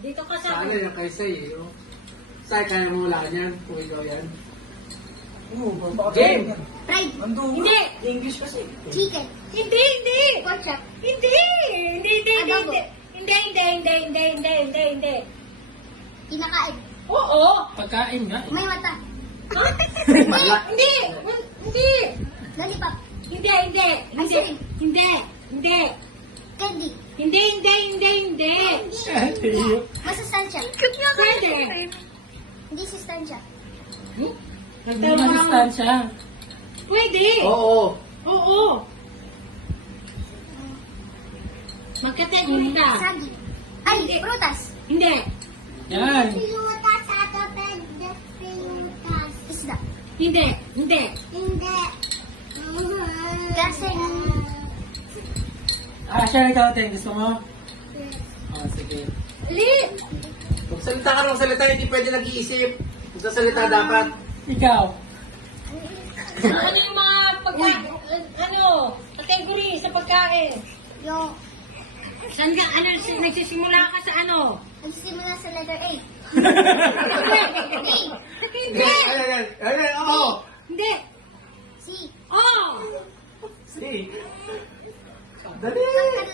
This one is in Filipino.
Dito ka sa... Sana yung kay Say eh. Oh. Say, kaya mo wala yan. Kung ikaw yan. Game! Fried. Hindi! English kasi. Chicken. Hindi! Hindi! Pork chop. Hindi! Hindi! Hindi! Adobo. Hindi! Hindi! Hindi! Hindi! Hindi! Hindi! Hindi! Kinakain. Oo! Pagkain nga. May mata. Mala. Hindi! Hindi! Lollipop. Hindi! Hindi! Hindi! Ice cream. Hindi! Hindi! Candy. Hindi! Hindi! Hindi! Hindi! Masustansya. Pwede! Hindi sustansya. Hindi masustansya. Pwede! Oo. Oo! Magkategory ka. Sagi. Ay, prutas. Hindi! Yan. Pilutas ato pilutas. Isda. Hindi! Hindi! Hindi. Kasi Share ikaw, Ten. Gusto mo? Oh, sige. Lit! Magsalita ka ng salita, hindi pwede nag-iisip. Magsasalita dapat. Ikaw. Ano yung mga kategory sa pagkain? yung Saan ka, nagsisimula ka sa ano? nagsimula sa letter A. Hindi! Hindi. Ayan. Oo. Hindi! C. Oh! Si. Dali. Ay,